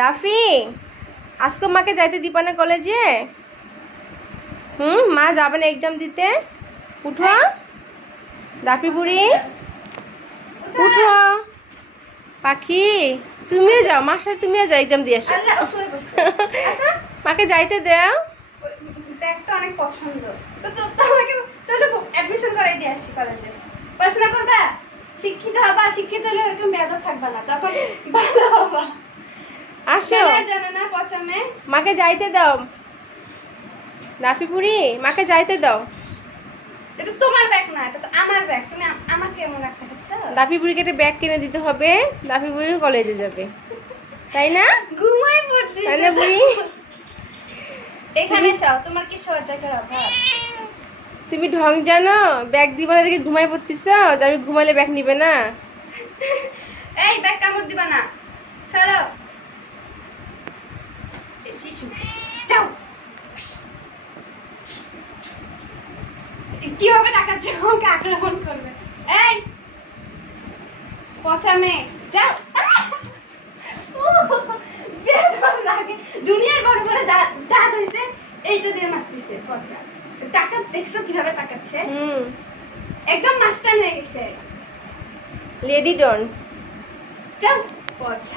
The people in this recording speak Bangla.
দাফি আজকে মাকে যাইতে দিবা না কলেজে? মা যাবে না এক্সাম দিতে। উঠো দাফি বুড়ি, উঠো। পাখি তুমিও যাও, মার সাথে তুমিও যাও, এক্সাম দিয়ে আসো। মাকে যাইতে দাও। ব্যাগটা অনেক পছন্দ তো তো আমাকে চলো অ্যাডমিশন করাই দিয়ে আসি কলেজে। পড়াশোনা করবা, শিক্ষিত হবা, শিক্ষিত হলে এরকম বেয়াদব থাকবা না, তখন ভালো হবা। আসো, জানো না পচামে মাকে যাইতে দাও। দাফি বুড়ি মাকে যাইতে দাও। এটা তোমার ব্যাগ না, এটা তো আমার ব্যাগ, তুমি আমাকে এমন রাখতে চাচ্ছ? দাফি বুড়িকে একটা ব্যাগ কিনে দিতে হবে, দাফি বুড়ি কলেজে যাবে, তাই না? ঘুমাই পড়তে তাই না বুড়ি? এখানে এসো, তোমার কি সহজায়গার অভাব? তুমি ঢং জানো, ব্যাগ দিবা না দেখে ঘুমাই পড়তেছ, যে আমি ঘুমাইলে ব্যাগ নিবে না। এই ব্যাগ কামড় দিবা না, সরো। বেশি শুনতেছি, যাও। কিভাবে টাকাচ্ছে, আমাকে আক্রমণ করবে। এই পচা মেয়ে, যাও। বেয়াদব লাগে, দুনিয়ার বড় বড় দাঁত হইছে, এইটা দিয়ে মারতেছে পচা। টাকা দেখছো কিভাবে টাকাচ্ছে? একদম মাস্তান হয়ে গেছে। লেডি ডন, যাও পচা।